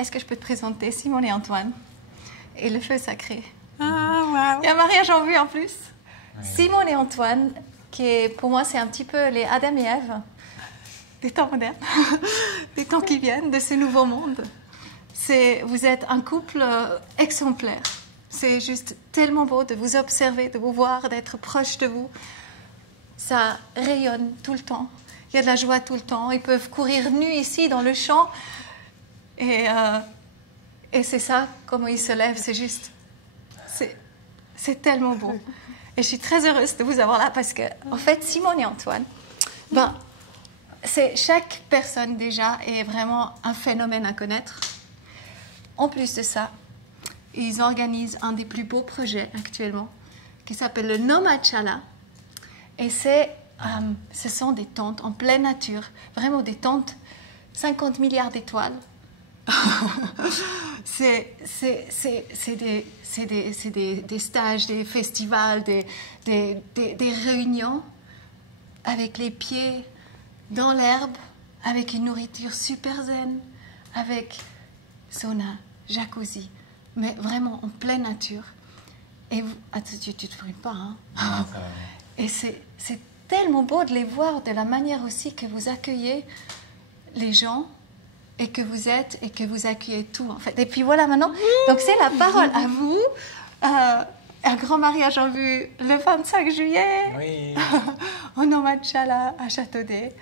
est-ce que je peux te présenter Simone et Antoine et le feu sacré. Ah, wow. Il y a un mariage en vue en plus. Oui. Simone et Antoine, qui est, pour moi, c'est un petit peu les Adam et Ève des temps modernes, des temps qui viennent, de ce nouveau monde. Vous êtes un couple exemplaire. C'est juste tellement beau de vous observer, de vous voir, d'être proche de vous. Ça rayonne tout le temps. Il y a de la joie tout le temps. Ils peuvent courir nus ici dans le champ. Et c'est ça, comment ils se lèvent. C'est juste... C'est tellement beau. Et je suis très heureuse de vous avoir là parce que, en fait, Simone et Antoine, chaque personne déjà est vraiment un phénomène à connaître. En plus de ça, ils organisent un des plus beaux projets actuellement qui s'appelle le Nomachala. Et ce sont des tentes en pleine nature, vraiment des tentes, 50 milliards d'étoiles. c'est des stages, des festivals, des réunions avec les pieds dans l'herbe, avec une nourriture super zen, avec sauna, jacuzzi, mais vraiment en pleine nature. Et tu te brûles pas, hein? Non, ça va. Et c'est tellement beau de les voir, de la manière aussi que vous accueillez les gens et que vous êtes et que vous accueillez tout, en fait. Et puis voilà, maintenant, donc c'est la parole à vous. Un grand mariage en vue le 25 juillet. Oui. Au Nomachala à Châteaudet.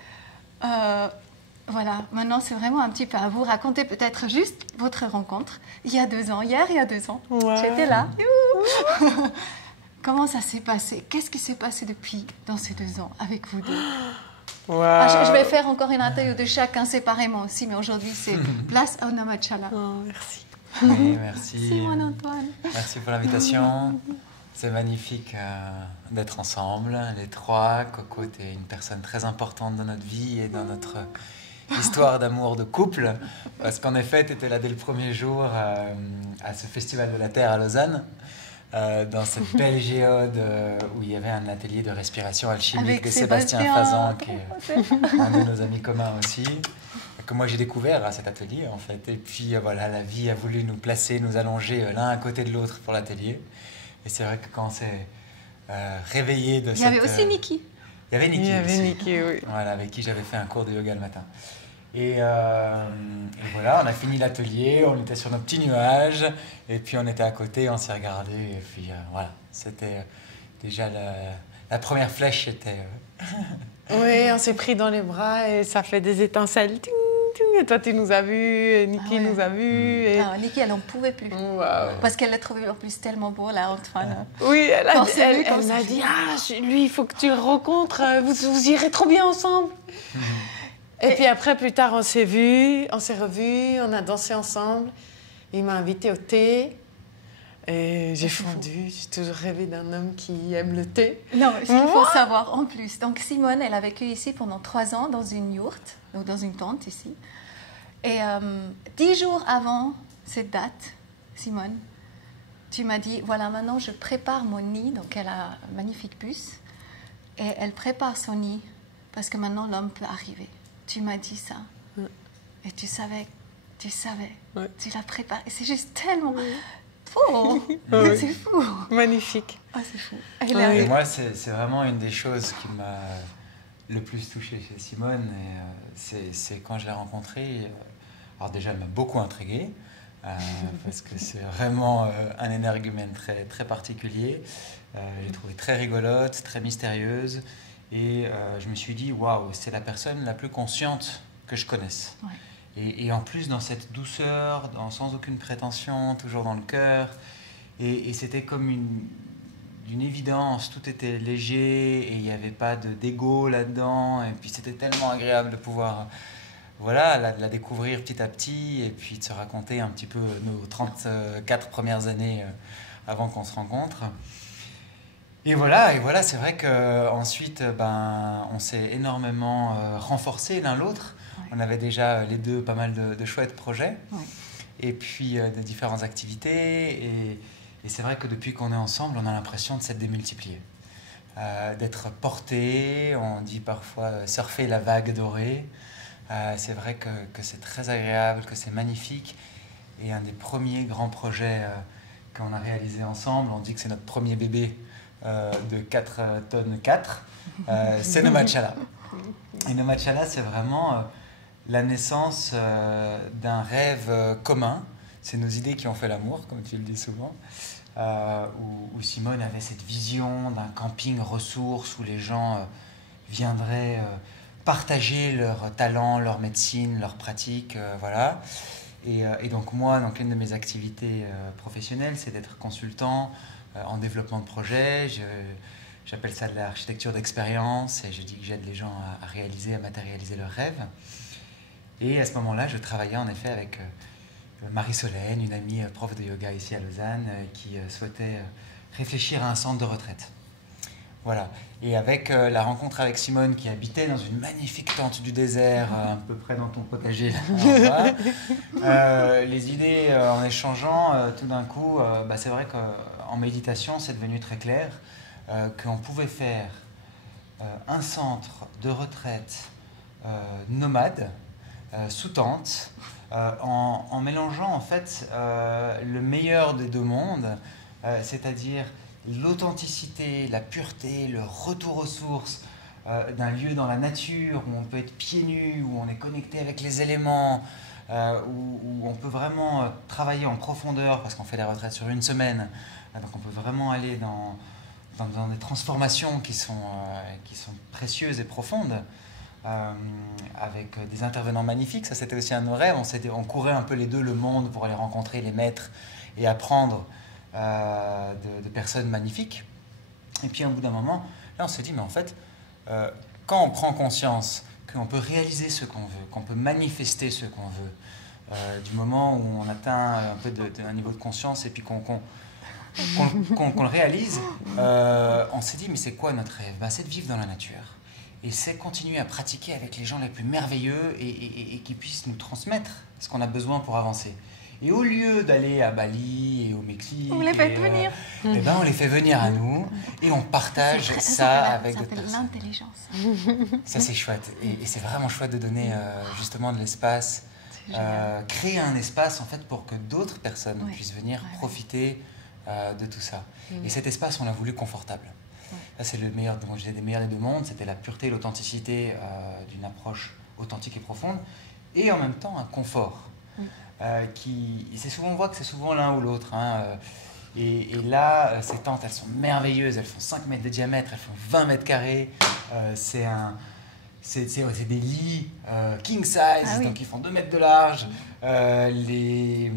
Voilà, maintenant c'est vraiment un petit peu à vous raconter peut-être juste votre rencontre il y a 2 ans, hier il y a 2 ans. Ouais. J'étais là. Comment ça s'est passé? Qu'est-ce qui s'est passé depuis dans ces 2 ans avec vous deux? Wow. Je vais faire encore une interview de chacun séparément aussi, mais aujourd'hui c'est place au Nomachala. Oh, merci. Oui, merci. Simone, Antoine. Merci pour l'invitation. C'est magnifique d'être ensemble, les trois. Coco, tu es une personne très importante dans notre vie et dans notre histoire d'amour de couple. Parce qu'en effet, tu étais là dès le premier jour à ce Festival de la Terre à Lausanne. Dans cette belle géode où il y avait un atelier de respiration alchimique Avec de Sébastien Fazan, qui est un de nos amis communs aussi, que moi j'ai découvert à cet atelier en fait. Et puis voilà, la vie a voulu nous placer, nous allonger l'un à côté de l'autre pour l'atelier. Et c'est vrai que quand on s'est réveillé de Il y avait aussi Niki. Il y avait Niki Il y avait aussi. Niki, oui. Voilà, avec qui j'avais fait un cours de yoga le matin. Et voilà, on a fini l'atelier, on était sur nos petits nuages, et puis on était à côté, on s'est regardé, et puis voilà, c'était déjà la première flèche était... Oui, on s'est pris dans les bras et ça fait des étincelles. Ting, ting. Et toi, tu nous as vus, et Niki nous a vus. Et... Ah, Niki, elle n'en pouvait plus. Wow. Parce qu'elle l'a trouvé en plus tellement beau, là, Antoine. Oui, elle Quand c'est vu, elle quand m'a c'est dit, vu. lui, il faut que tu le rencontres, vous irez trop bien ensemble. Et puis après, plus tard, on s'est vus, on s'est revus, on a dansé ensemble. Il m'a invitée au thé. Et j'ai fondu. J'ai toujours rêvé d'un homme qui aime le thé. Non, ce qu'il faut savoir en plus. Donc, Simone, elle a vécu ici pendant 3 ans dans une yourte, donc dans une tente ici. Et 10 jours avant cette date, Simone, tu m'as dit, voilà, maintenant je prépare mon nid. Donc, elle a un magnifique puce. Et elle prépare son nid parce que maintenant l'homme peut arriver. Tu m'as dit ça. Et tu savais, Ouais. tu l'as préparé. C'est juste tellement fou. Ouais. C'est fou. Magnifique. Ah, c'est fou. Et moi, c'est vraiment une des choses qui m'a le plus touché chez Simone. C'est quand je l'ai rencontrée. Alors déjà, elle m'a beaucoup intrigué. Parce que c'est vraiment un énergumène très, très particulier. J'ai trouvé très rigolote, très mystérieuse. Et je me suis dit, waouh, c'est la personne la plus consciente que je connaisse. Ouais. Et en plus, dans cette douceur, sans aucune prétention, toujours dans le cœur. Et c'était comme d'une évidence, tout était léger et il n'y avait pas d'égo là-dedans. Et puis c'était tellement agréable de pouvoir la découvrir petit à petit et puis de se raconter un petit peu nos 34 premières années avant qu'on se rencontre. Et voilà, c'est vrai qu'ensuite, on s'est énormément renforcés l'un l'autre. Ouais. On avait déjà les deux pas mal de chouettes projets, ouais. Et puis de différentes activités. Et c'est vrai que depuis qu'on est ensemble, on a l'impression de s'être démultipliés, d'être portés. On dit parfois surfer la vague dorée. C'est vrai que c'est très agréable, que c'est magnifique. et un des premiers grands projets qu'on a réalisé ensemble. On dit que c'est notre premier bébé de 4 tonnes 4. C'est Nomad Chala. Et Nomad Chala, c'est vraiment la naissance d'un rêve commun. C'est nos idées qui ont fait l'amour, comme tu le dis souvent. Où Simone avait cette vision d'un camping ressources où les gens viendraient partager leurs talents, leur médecine, leurs pratiques, voilà. Et donc moi, donc une de mes activités professionnelles, c'est d'être consultant en développement de projets. J'appelle ça de l'architecture d'expérience et je dis que j'aide les gens à réaliser, à matérialiser leurs rêves. Et à ce moment-là, je travaillais en effet avec Marie-Solène, une amie prof de yoga ici à Lausanne, qui souhaitait réfléchir à un centre de retraite. Voilà. Et avec la rencontre avec Simone, qui habitait dans une magnifique tente du désert, un peu près dans ton potager, là, les idées en échangeant, tout d'un coup, c'est vrai qu'en méditation, c'est devenu très clair qu'on pouvait faire un centre de retraite nomade, sous tente, en mélangeant en fait le meilleur des deux mondes, c'est-à-dire l'authenticité, la pureté, le retour aux sources d'un lieu dans la nature où on peut être pieds nus, où on est connecté avec les éléments, où on peut vraiment travailler en profondeur parce qu'on fait des retraites sur une semaine, donc on peut vraiment aller dans des transformations qui sont précieuses et profondes. Avec des intervenants magnifiques, ça c'était aussi un de nos rêves. On courait un peu les deux le monde pour aller rencontrer les maîtres et apprendre de personnes magnifiques. Et puis, au bout d'un moment, là, on s'est dit, mais en fait, quand on prend conscience qu'on peut réaliser ce qu'on veut, qu'on peut manifester ce qu'on veut, du moment où on atteint un peu un niveau de conscience et puis qu'on le réalise, on s'est dit, mais c'est quoi notre rêve? C'est de vivre dans la nature. Et c'est continuer à pratiquer avec les gens les plus merveilleux et qui puissent nous transmettre ce qu'on a besoin pour avancer. Et au lieu d'aller à Bali et au Mexique, on les fait venir. On les fait venir à nous et on partage ça avec d'autres personnes. Ça s'appelle l'intelligence. Ça c'est chouette. Et c'est vraiment chouette de donner justement de l'espace, créer un espace en fait pour que d'autres personnes puissent venir profiter de tout ça. Et cet espace, on l'a voulu confortable. Ça, c'est le meilleur, moi, je disais, des meilleurs des deux mondes. C'était la pureté et l'authenticité d'une approche authentique et profonde. Et en même temps, un confort. On voit que c'est souvent l'un ou l'autre. Hein, et là, ces tentes, elles sont merveilleuses. Elles font 5 mètres de diamètre, elles font 20 mètres carrés. C'est des lits king size, donc ils font 2 mètres de large. Et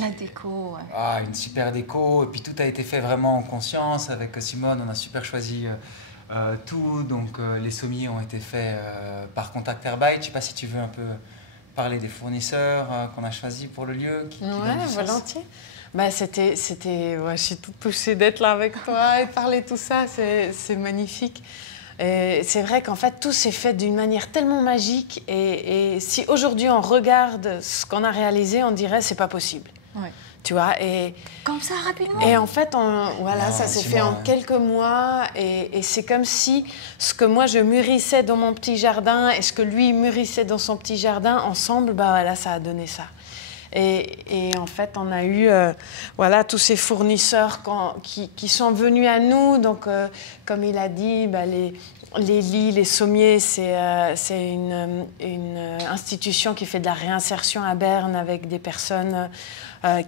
la déco. Une super déco. Et puis tout a été fait vraiment en conscience. Avec Simone, on a super choisi tout. Donc les sommiers ont été faits par Contact Airbyte. Je ne sais pas si tu veux un peu parler des fournisseurs qu'on a choisis pour le lieu. Oui, volontiers. Je suis toute touchée d'être là avec toi et de parler de tout ça. C'est magnifique. C'est vrai qu'en fait, tout s'est fait d'une manière tellement magique. Et si aujourd'hui on regarde ce qu'on a réalisé, on dirait c'est pas possible. Ouais. Tu vois, et comme ça, rapidement. Et en fait, ça s'est fait en quelques mois. Et c'est comme si ce que moi je mûrissais dans mon petit jardin et ce que lui mûrissait dans son petit jardin, ensemble, ça a donné ça. Et en fait, on a eu tous ces fournisseurs qui sont venus à nous. Donc, comme il a dit, les lits, les sommiers, c'est une institution qui fait de la réinsertion à Berne avec des personnes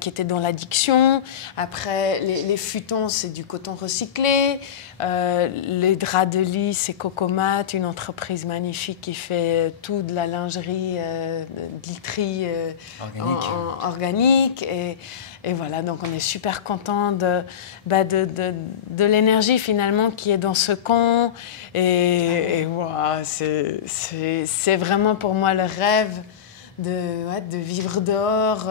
qui étaient dans l'addiction. Après, les futons, c'est du coton recyclé. Les draps de lit, c'est Cocomat, une entreprise magnifique qui fait tout de la lingerie, de literie organique. Et voilà, donc on est super contents de l'énergie finalement qui est dans ce camp. Et c'est vraiment pour moi le rêve de vivre dehors,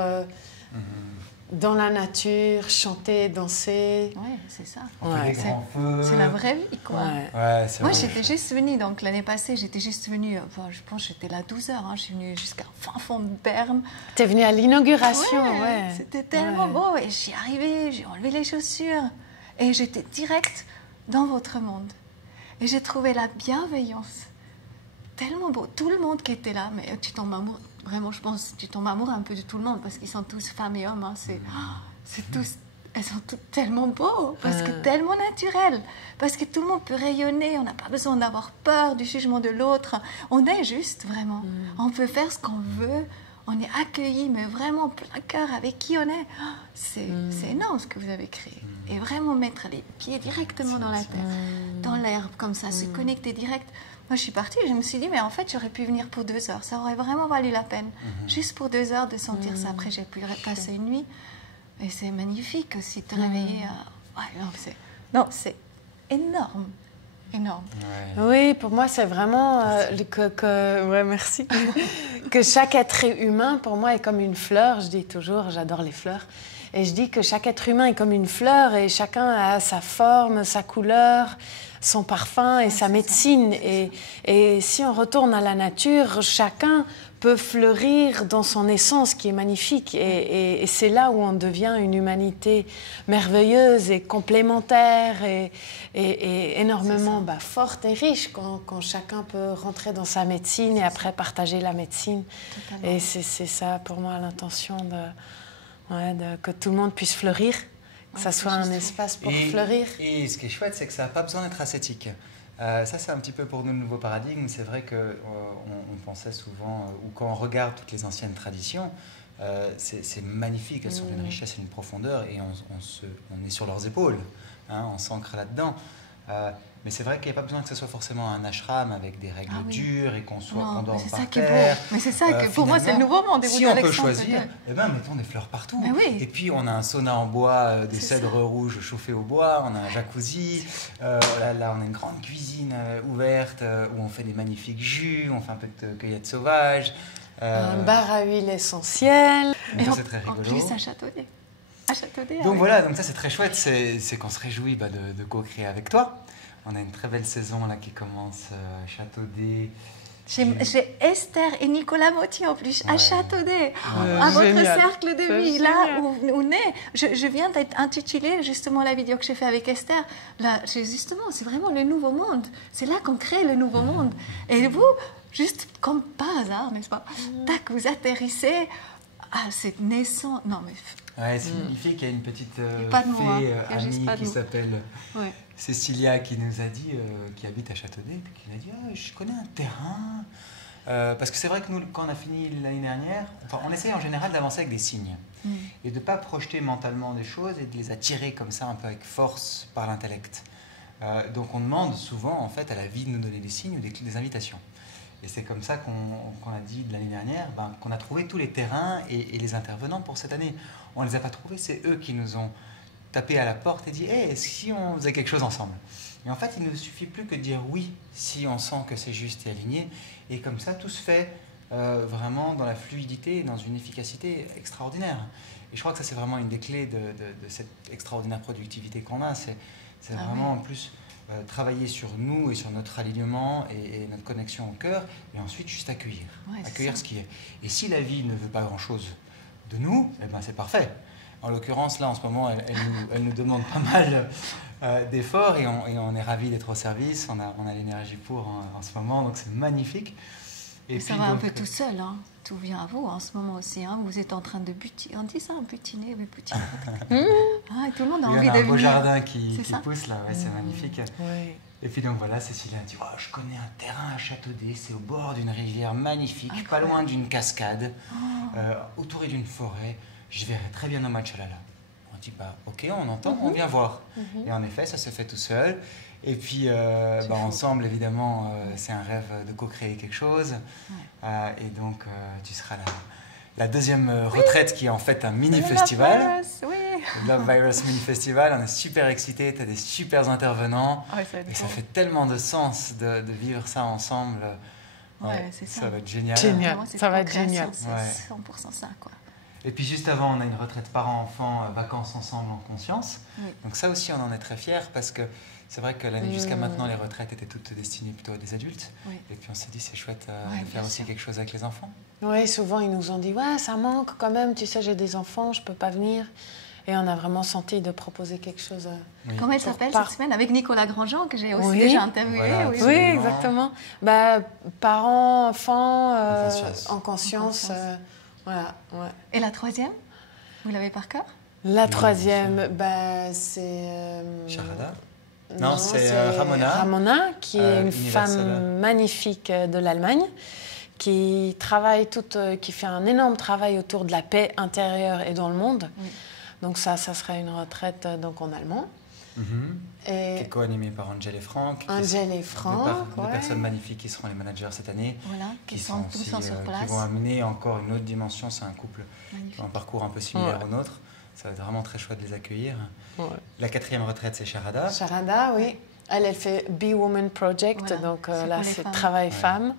dans la nature, chanter, danser. Oui, c'est ça. C'est la vraie vie, quoi. Moi, j'étais juste venue, donc l'année passée, je pense que j'étais là 12 heures, hein, je suis venue jusqu'à fin fond de Berne. T'es venue à l'inauguration, C'était tellement beau, et j'y arrivais, j'ai enlevé les chaussures, et j'étais direct dans votre monde. Et j'ai trouvé la bienveillance tellement beau. Tout le monde qui était là, mais tu tombes amoureux. vraiment, je pense, tu tombes amoureux un peu de tout le monde parce qu'ils sont tous femmes et hommes. Hein, c'est tous, elles sont toutes tellement beaux, parce que tellement naturelles, parce que tout le monde peut rayonner. On n'a pas besoin d'avoir peur du jugement de l'autre. On est juste, vraiment. On peut faire ce qu'on veut. On est accueillis, mais vraiment plein cœur avec qui on est. C'est énorme ce que vous avez créé. Et vraiment mettre les pieds directement dans la terre, dans l'herbe, comme ça, se connecter direct. Moi, je suis partie, je me suis dit, mais en fait, j'aurais pu venir pour 2 heures. Ça aurait vraiment valu la peine. Juste pour 2 heures de sentir ça. Après, j'ai pu passer une nuit. Et c'est magnifique aussi de te réveiller. Ouais, c'est énorme. Énorme. Ouais. Oui, pour moi, c'est vraiment ouais, merci. Que chaque être humain, pour moi, est comme une fleur. Je dis toujours, j'adore les fleurs. Et je dis que chaque être humain est comme une fleur et chacun a sa forme, sa couleur, son parfum et sa médecine. Et si on retourne à la nature, chacun peut fleurir dans son essence qui est magnifique. Et c'est là où on devient une humanité merveilleuse et complémentaire et énormément forte et riche quand chacun peut rentrer dans sa médecine et après partager la médecine. Totalement. Et c'est ça pour moi l'intention que tout le monde puisse fleurir, que ça soit un espace pour fleurir. Et ce qui est chouette, c'est que ça n'a pas besoin d'être ascétique. Ça, c'est un petit peu pour nous le nouveau paradigme. C'est vrai qu'on pensait souvent, ou quand on regarde toutes les anciennes traditions, c'est magnifique, elles sont d'une richesse et d'une profondeur, et on est sur leurs épaules, hein, on s'ancre là-dedans. Mais c'est vrai qu'il n'y a pas besoin que ce soit forcément un ashram avec des règles dures et qu'on dorme par terre. Mais c'est ça que pour moi c'est le nouveau monde. Si on peut choisir, mettons des fleurs partout. Et puis on a un sauna en bois, des cèdres rouges chauffés au bois, on a un jacuzzi, là on a une grande cuisine ouverte où on fait des magnifiques jus, on fait un peu de cueillette sauvage. Un bar à huile essentielle. Ça c'est très rigolo. En plus à Châteaudet. Donc voilà, donc ça c'est très chouette, c'est qu'on se réjouit de co-créer avec toi. On a une très belle saison là qui commence à Châteaudet. J'ai Esther et Nicolas Mottier en plus à Châteaudet, à votre cercle de vie, là où on est. Je viens d'être intitulée justement la vidéo que j'ai fait avec Esther. Là, justement, c'est vraiment le nouveau monde. C'est là qu'on crée le nouveau monde. Et vous, juste comme par hasard, n'est-ce pas, tac, vous atterrissez à cette naissance. Non mais. Ouais, c'est magnifique. Il y a une petite fée amie qui s'appelle Cécilia qui nous a dit, qui habite à Châteaudet, puis qui nous a dit je connais un terrain. Parce que c'est vrai que nous, quand on a fini l'année dernière, on essaye en général d'avancer avec des signes et de ne pas projeter mentalement des choses et de les attirer comme ça un peu avec force par l'intellect. Donc on demande souvent en fait à la vie de nous donner des signes ou des invitations. Et c'est comme ça qu'on a dit de l'année dernière, qu'on a trouvé tous les terrains et les intervenants pour cette année. On ne les a pas trouvés, c'est eux qui nous ont tapé à la porte et dit hey, « si on faisait quelque chose ensemble ?» Et en fait, il ne suffit plus que de dire oui si on sent que c'est juste et aligné. Et comme ça, tout se fait vraiment dans la fluidité et dans une efficacité extraordinaire. Et je crois que ça, c'est vraiment une des clés de cette extraordinaire productivité qu'on a. C'est vraiment en plus travailler sur nous et sur notre alignement et notre connexion au cœur, et ensuite juste accueillir, accueillir ce qui est. Et si la vie ne veut pas grand-chose de nous, eh ben c'est parfait. En l'occurrence, là, en ce moment, elle nous demande pas mal d'efforts et on est ravis d'être au service. On a l'énergie pour en ce moment, donc c'est magnifique. Et ça va un peu tout seul, hein. Tout vient à vous en ce moment aussi. Hein. Vous êtes en train de butiner. On dit ça, butiner, mais butiner. Tout le monde a envie de venir. Il y a un beau jardin qui pousse là, c'est magnifique. Oui. Et puis donc voilà, Cécilia a dit je connais un terrain à Châteaudet, c'est au bord d'une rivière magnifique, pas loin d'une cascade, autour d'une forêt. Je verrai très bien au Machalala. On dit ok, on entend, on vient voir. Et en effet, ça se fait tout seul. Et puis ensemble, évidemment, c'est un rêve de co-créer quelque chose. Et donc, tu seras la deuxième retraite qui est en fait un mini-festival. Le Love Virus mini-festival. On est super excités, tu as des super intervenants. Et ça fait tellement de sens de vivre ça ensemble. c'est ça. Ça va être génial. Ça va être génial. C'est 100% ça, quoi. Et puis juste avant, on a une retraite parents-enfants, vacances ensemble en conscience. Donc ça aussi, on en est très fiers parce que c'est vrai que l'année jusqu'à maintenant, les retraites étaient toutes destinées plutôt à des adultes. Et puis on s'est dit, c'est chouette de faire aussi quelque chose avec les enfants. Oui, souvent ils nous ont dit, ça manque quand même, tu sais, j'ai des enfants, je ne peux pas venir. Et on a vraiment senti de proposer quelque chose. Oui. Comment elle Pour s'appelle par- cette semaine? Avec Nicolas Grandjean, que j'ai aussi Oui. déjà interviewé. Voilà, Oui, Oui, Absolument. exactement. Bah, parents, enfants, En conscience. en conscience. En conscience. Voilà, ouais. Et la troisième? Vous l'avez par cœur? La Oui, troisième, bien sûr. bah, c'est... Sharada? Non, Non, c'est Ramona. Ramona. Qui est une Universelle. femme magnifique de l'Allemagne, qui travaille qui fait un énorme travail autour de la paix intérieure et dans le monde. Oui. Donc ça serait une retraite donc en allemand. Mhm. Qui Et est co-animé par Angel et Franck. Angel et Franck, Deux ouais. personnes magnifiques qui seront les managers cette année. Voilà, qui Qui sont tous aussi, sur qui place. vont amener encore une autre dimension. C'est un couple qui Magnifique. a un parcours un peu similaire Ouais. au nôtre. Ça va être vraiment très chouette de les accueillir. Ouais. La quatrième retraite, c'est Sharada. Sharada, oui. Elle fait Be Woman Project, Voilà, donc c'est là pour les c'est femmes. travail Ouais. femme.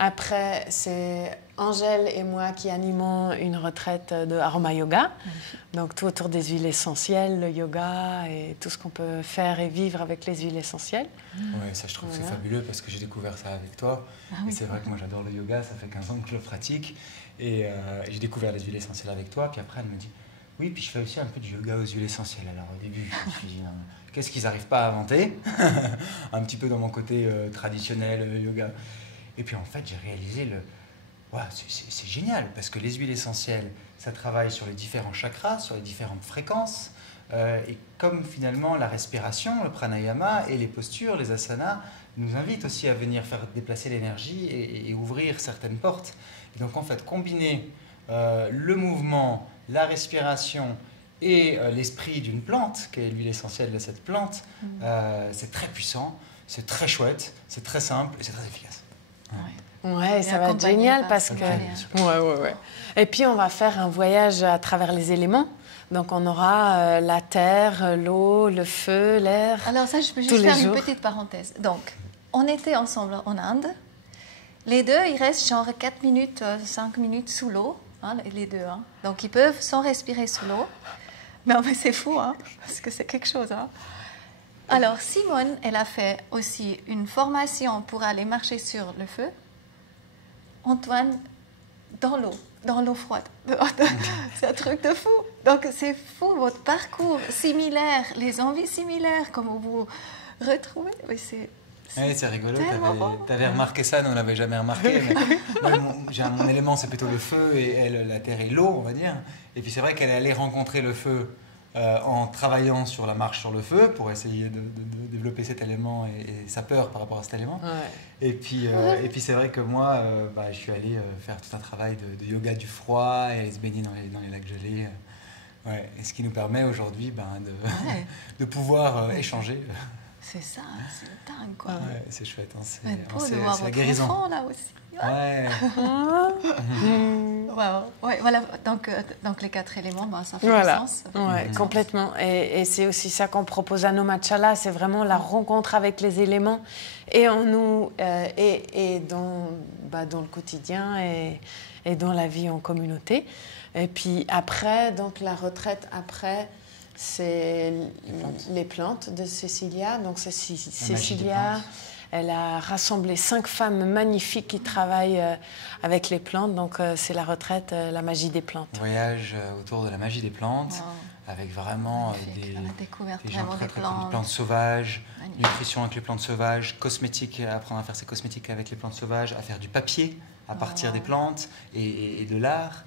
Après, c'est Angèle et moi qui animons une retraite de Aroma Yoga. Donc tout autour des huiles essentielles, le yoga et tout ce qu'on peut faire et vivre avec les huiles essentielles. Ouais, ça je trouve que c'est Voilà. fabuleux parce que j'ai découvert ça avec toi. Ah Et oui. c'est vrai que moi j'adore le yoga, ça fait 15 ans que je le pratique. Et j'ai découvert les huiles essentielles avec toi. Puis après elle me dit, oui, puis je fais aussi un peu de yoga aux huiles essentielles. Alors au début, je me suis dit, non, qu'est-ce qu'ils n'arrivent pas à inventer? Un petit peu dans mon côté traditionnel, yoga. Et puis en fait, j'ai réalisé ouais, c'est génial parce que les huiles essentielles, ça travaille sur les différents chakras, sur les différentes fréquences. Et comme finalement la respiration, le pranayama et les postures, les asanas, nous invitent aussi à venir faire déplacer l'énergie et ouvrir certaines portes. Et donc en fait, combiner le mouvement, la respiration et l'esprit d'une plante, qui est l'huile essentielle de cette plante, c'est très puissant, c'est très chouette, c'est très simple et c'est très efficace. Ouais. Ouais, Et ça va être accompagné génial par parce ce que... balai. Ouais. Et puis on va faire un voyage à travers les éléments. Donc on aura la terre, l'eau, le feu, l'air. Alors ça, je peux Tous juste les faire une jours. petite parenthèse. Donc, on était ensemble en Inde. Les deux, ils restent genre 4 minutes, 5 minutes sous l'eau, hein, les deux. Hein. Donc, ils peuvent sans respirer sous l'eau. Mais c'est fou, hein, parce que c'est quelque chose. Hein. Alors, Simone, elle a fait aussi une formation pour aller marcher sur le feu. Antoine, dans l'eau froide. C'est un truc de fou. Donc, c'est fou, votre parcours similaire, les envies similaires, comment vous retrouvez. Mais C'est rigolo, tellement beau. t'avais remarqué ça, nous on l'avait jamais remarqué. Mais moi, mon élément c'est plutôt le feu et elle, la terre et l'eau, on va dire. Et puis c'est vrai qu'elle est allée rencontrer le feu en travaillant sur la marche sur le feu pour essayer de développer cet élément et sa peur par rapport à cet élément. Ouais. Et puis c'est vrai que moi, je suis allé faire tout un travail de yoga du froid et aller se baigner dans les lacs gelés. Ouais. Et ce qui nous permet aujourd'hui Ouais. de pouvoir échanger. C'est ça, c'est dingue, quoi. Ouais, c'est chouette, hein, Mais beau de voir c'est la votre guérison. enfant, là aussi. Ouais. Ouais, voilà, donc les 4 éléments, ça fait Voilà, du sens. ouais, complètement. Et c'est aussi ça qu'on propose à nos matchalas, c'est vraiment la rencontre avec les éléments et en nous et dans le quotidien et dans la vie en communauté. Et puis après, donc la retraite après, c'est les plantes de Cécilia. Donc c'est Cécilia. Elle a rassemblé 5 femmes magnifiques qui travaillent avec les plantes. Donc, c'est la retraite, la magie des plantes. Voyage autour de la magie des plantes, Wow. avec vraiment Magnifique. On a découvert des gens vraiment très, des très plantes. des plantes sauvages, Magnifique. nutrition avec les plantes sauvages, cosmétiques, apprendre à faire ses cosmétiques avec les plantes sauvages, à faire du papier à partir des plantes et de l'art.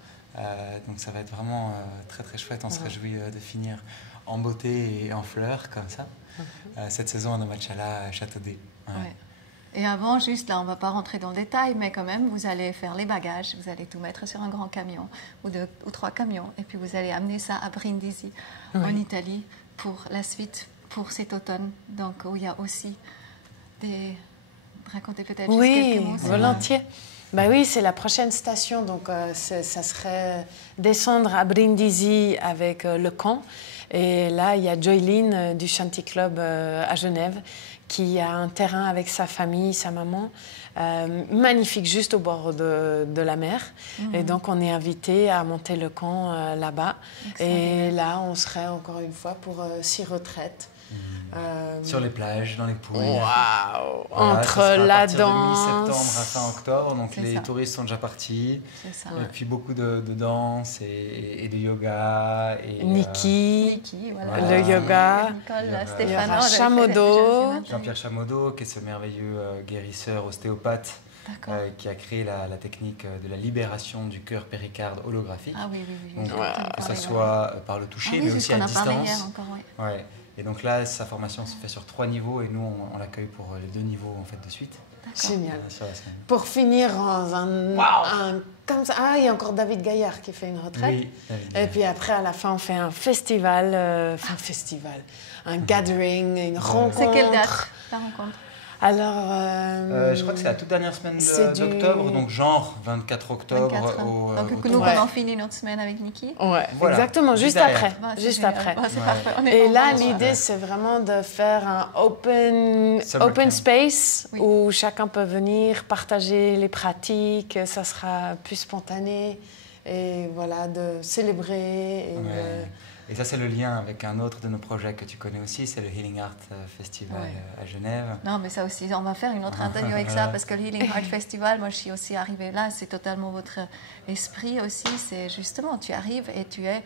Donc, ça va être vraiment très, très chouette. On se réjouit de finir en beauté et en fleurs, comme ça, cette saison à Nomachala à Châteaudet. Ouais. Et avant, juste là, on ne va pas rentrer dans le détail, mais quand même, vous allez faire les bagages, vous allez tout mettre sur un grand camion ou 2 ou 3 camions, et puis vous allez amener ça à Brindisi, en Italie, pour la suite, pour cet automne. Donc, où il y a aussi des... Racontez peut-être juste quelques mots. Volontiers. Bah oui, c'est la prochaine station, donc ça serait descendre à Brindisi avec le camp. Et là, il y a Joyline du Shanty Club à Genève qui a un terrain avec sa famille, sa maman, magnifique, juste au bord de la mer. Et donc, on est invité à monter le camp là-bas. Et là, on serait encore une fois pour 6 retraites. Sur les plages, dans les pouilles. Waouh! Voilà, Entre ça sera la à partir de mi-septembre à danse. fin octobre, donc C'est les ça. touristes sont déjà partis. C'est ça. Et puis beaucoup de danse et de yoga. Et, Nikki, Niki, voilà. Voilà. le yoga. Nicole, Il y aura Stéphane. Il y aura j'avais fait Chamodo. déjà Jean-Pierre Chamodo, qui est ce merveilleux guérisseur ostéopathe D'accord. qui a créé la technique de la libération du cœur péricarde holographique. Ah oui, oui, oui. Donc, j'ai entendu que parler, ce ouais. soit par le Ah toucher, oui, mais c'est aussi ce à qu'on a parlé hier distance. encore, oui. Ouais. Et donc là, sa formation se fait sur 3 niveaux et nous, on l'accueille pour les 2 niveaux en fait de suite Génial. sur la semaine. Pour finir, comme ça. Ah, il y a encore David Gaillard qui fait une retraite. Oui, David. Et puis après, à la fin, on fait un festival, un gathering, une rencontre. C'est quelle date, la rencontre? Alors, je crois que c'est la toute dernière semaine c'est d'octobre, donc genre 24 octobre. 24. Au, Donc au nous, Ouais. on finit notre semaine avec Niki. Ouais, Voilà, exactement, juste juste derrière. après. Bah, c'est juste génial. après. Bah, c'est Ouais. parfait. Et là, on- l'idée, c'est vraiment de faire un open Summer camp. space Oui. où chacun peut venir partager les pratiques, ça sera plus spontané et voilà, de célébrer. Et Ouais. Et ça, c'est le lien avec un autre de nos projets que tu connais aussi, c'est le Healing Art Festival Ouais. à Genève. Non, mais ça aussi, on va faire une autre interview avec ça parce que le Healing Heart Festival, moi je suis aussi arrivée là, c'est totalement votre esprit aussi. C'est justement, tu arrives et tu es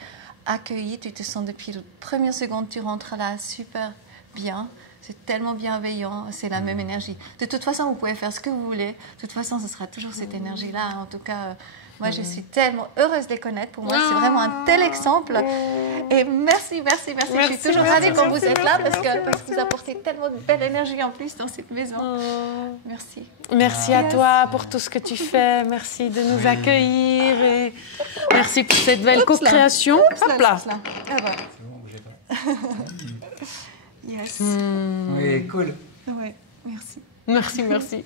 accueilli, tu te sens depuis la première seconde, tu rentres là super bien. C'est tellement bienveillant, c'est la même énergie. De toute façon, vous pouvez faire ce que vous voulez. De toute façon, ce sera toujours cette énergie-là. En tout cas, moi, je suis tellement heureuse de les connaître. Pour moi, c'est vraiment un tel exemple. Et merci, merci, merci. Je suis toujours ravie quand vous êtes là parce que vous apportez tellement de belle énergie en plus dans cette maison. Merci. Merci à toi pour tout ce que tu fais. Merci de nous accueillir et merci pour cette belle co-création. Hop là. Ah bah, C'est bon, bougez pas. yes. Oui, cool. Ouais, merci. Merci, merci.